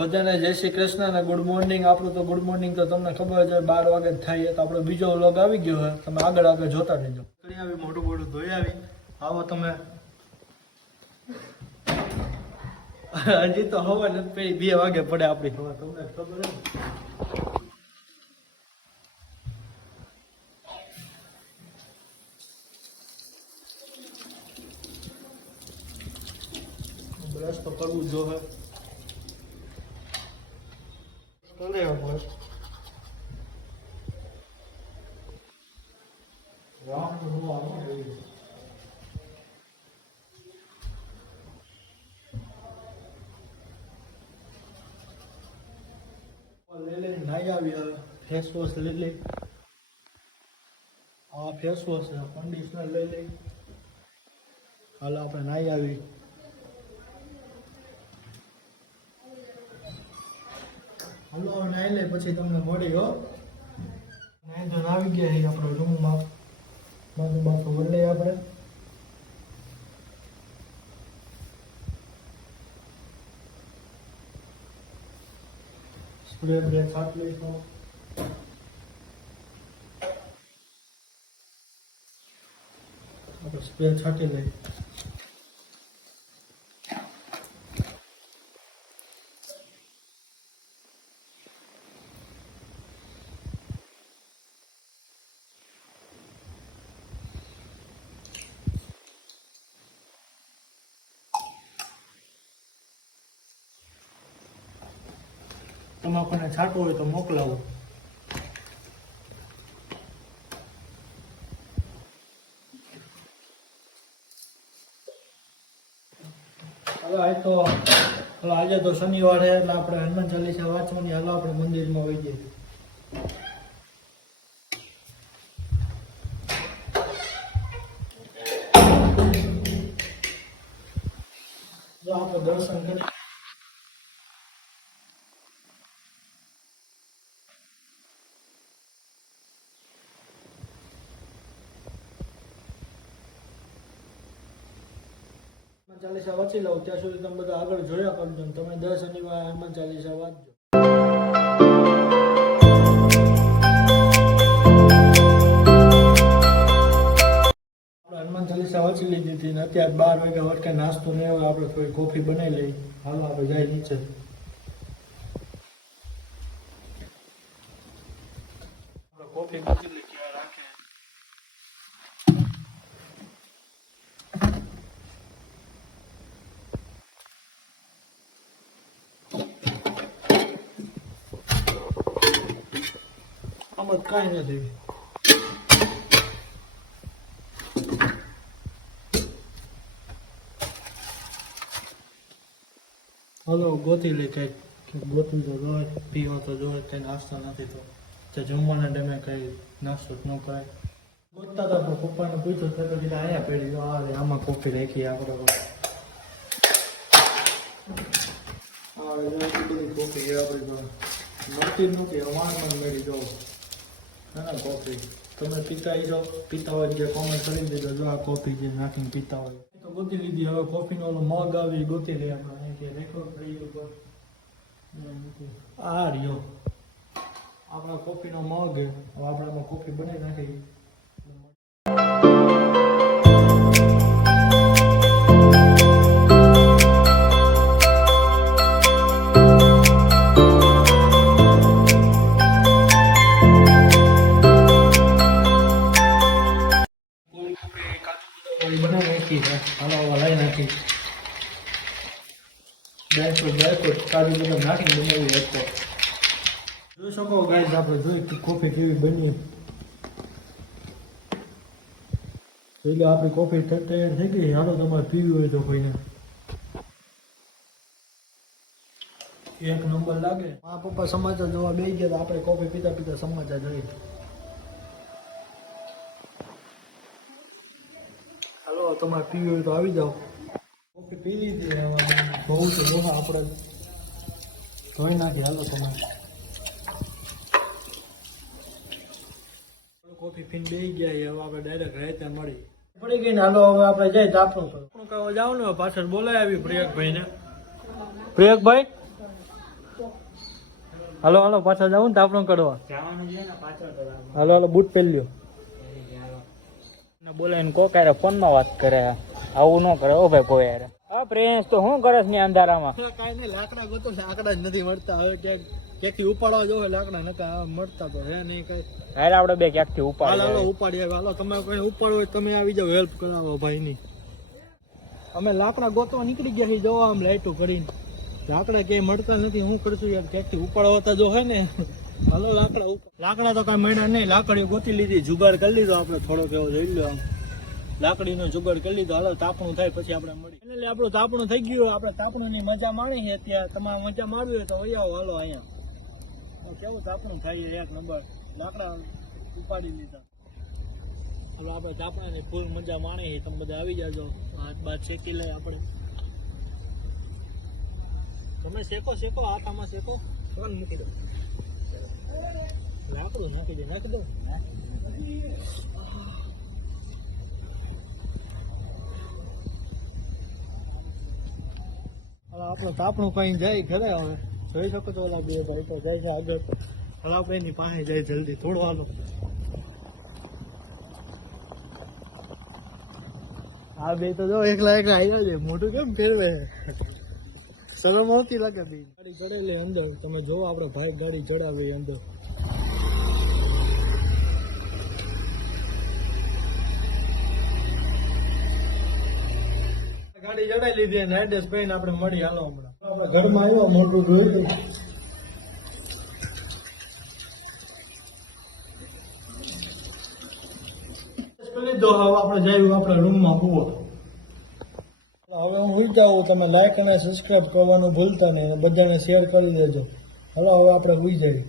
બધાને જય શ્રી કૃષ્ણ અને ગુડ મોર્નિંગ. આપણું તો ગુડ મોર્નિંગ તો તમને ખબર છે 12 વાગે થાય તો આપણો બીજો વ્લોગ આવી ગયો છે. તમે આગળ જોતા રહેજો. કરી આવી મોઢું બોઢું ધોઈ આવી. આવો તમે હજી તો હવા નથી પડી, 2 વાગે પડે આપણી હવા, તમને ખબર છે. બ્રશ તો કરવું જ જોઈએ. કરે બ્રશ લઈ નાઈ આવી. હવે ફેસ વોશ લઈ લઈ. આ ફેસ વોશ છે, કન્ડિશનર લઈ લઈ. હાલ આપણે નાઈ આવી. હાલો નાઈ લે પછી તમને મળી હો. નાઈ તો આવી ગયા છે આપણે રૂમમાં. માથું બાથું બદલાઈ આપણે. સ્પ્રે બ્રે છાંટ લઈશું. આપણે સ્પ્રે છાંટી લઈ. તમાકુને છાંટવું હોય તો મોકલાવો. હવે આજે તો શનિવાર છે એટલે આપણે હનુમાન ચાલીસા વાંચવાની. હાલો આપણે મંદિરમાં વહી જઈએ. જો આપણે દર્શન કરીએ. ચાલીસા વાંચી લઉં ત્યાં સુધી તમે બધા આગળ જોયા કરજો. તમે 10 શનિવાર હનુમાન ચાલીસા વાંચજો. આપણે હનુમાન ચાલીસા વાંચી લીધી હતી ને અત્યારે 12 વાગે વટકે નાસ્તો નહીં હોય. આપણે થોડી કોફી બનાવી લઈ. હાલો આપણે જાય નીચે. આપણે કોફી મૂકી લઈ. આમાં કાંઈ નથી. હલો ગોતી લે કઈક. ગોતવું તો જોઈએ, પીવો તો જોઈએ. તે નાસ્તો નથી તો જમવાના ટાઈમે કઈ નાસ્તો જ ન કરાય. ગોતતા હતા પણ પપ્પાને પૂછ્યું તો કીધું અહીંયા પેઢી તો આવે. આમાં કોફી રાખી આપણે. બધી કોફી છે આપણી તો મળતી જ નથી. અમારમાં મેળવી જાઓ ના કોફી. તમે પીતા હોય જે કોમેન્ટ કરી દેજો. જો આ કોફી જે નાખીને પીતા હોય તો ગોતી લીધી. હવે કોફીનો ઓલો મગ આવી ગોતી લે આપણે. કે રેકોર્ડ થઈ ગયો. આ રહ્યો આપણા કોફીનો મગ. હવે આપણે આમાં કોફી બનાવી નાખી. બનાવી નાખી છે. હાલો લઈ નાખી. ડ્રાયફ્રૂટ કાજુ બદામ નાખીને બનાવી રાખો. જોઈ શકો ગાઈસ આપણે જોઈ કોફી કેવી બની. જોઈ લો આપણી કોફી તૈયાર થઈ ગઈ. હાલો તમારે પીવી હોય તો કોઈને. એક નંબર લાગે. આ પપ્પા સમાચાર જોવા બેસી ગયા. આપણે કોફી પીતા પીતા સમાચાર જોઈએ. તમારે પીવી હોય તો આવી જાઓ. કોફી પી લીધી. બહુ તો જો આપણે ધોઈ નાખી. હાલો તમારે કોફી પીને બેસી ગયા. હવે આપણે ડાયરેક્ટ રાતે મળી પડી ગઈ ને. હાલો હવે આપણે જઈ આપણું કહેવા જાવ ને. પાછળ બોલાય આવી પ્રિયકભાઈ ને. પ્રિયકભાઈ હાલો હાલો પાછા જાવ ને તાપણું કરવા જવાનું છે ને પાછળ તો હાલો હાલો બૂટ પહેરી લ્યો બોલાવીને કોકારે ફોનમાં વાત કરે આવું ન કરે ઓ ભાઈ કોઈ યાર હા પ્રેન્સ તો શું કરે છે અંધારામાં કાંઈ નહીં લાકડા ગોતો લાકડા જ નથી મળતા હવે ક્યાંકથી ઉપાડવા જોવે લાકડા નતા મળતા તો હે નહીં કઈ હાલ આપણે બે ક્યાંકથી હાલો ઉપાડી આવે હાલો તમે કોઈ ઉપાડો હોય તમે આવી જાવ હેલ્પ કરાવો ભાઈ ની અમે લાકડા ગોતવા નીકળી ગયા છીએ જોવા આમ લાઈટો કરીને લાકડા ક્યાંય મળતા નથી હું કરશું યાર ક્યાંકથી ઉપાડવા જો હે ને હાલો લાકડા તો કાંઈ મળ્યા નહીં લાકડીઓ ગોતી લીધી જુગાડ કરી લીધો આપણે થોડોક એવો જોઈ લો આમ લાકડીનો જુગાડ કરી લીધો હાલો તાપણું થાય પછી આપણે મળી એટલે આપણું તાપણું થઈ ગયું આપણે તાપણુંની મજા માણી છે ત્યાં તમારે મજા મારવી હોય તો વહી આવો હાલો અહીંયા કેવું તાપણું થાય એક નંબર લાકડા ઉપાડી લીધા હાલો આપણે તાપણાની ફૂલ મજા માણી છે તમે બધા આવી જાજો હાથ બાદ શેકી લઈએ આપણે તમે શેકો હાથ આમાં શેકો કોણ મૂકી દો લાકડું નાખી દો આપણું તાપણું કઈ જાય ઘરે હવે જોઈ શકો છો ઓલા બે ભાઈ તો જાય છે આગળ હવે આપણે એની પાસે જાય જલ્દી થોડું હાલો આ બે તો જો એકલા આવ્યા છે મોટું કેમ ફેરવે શરમ આવતી લાગે બે ગાડી ચડેલી અંદર તમે જોવો આપડે ભાઈ ગાડી ચડાવે અંદર ગાડી ચડાવી લીધી અને એડ્રેસ કહીને આપણે મળી હાલો હમણાં આપણે ઘરમાં આવ્યો મોટું જોયું લીધો હવે આપણે જઈએ આપણે રૂમમાં પૂવો હવે હું ભૂલ જાઉં તમે લાઈક અને સબસ્ક્રાઈબ કરવાનું ભૂલતા નહીં બધાને શેર કરી દેજો હાલો હવે આપણે ભૂઈ જઈએ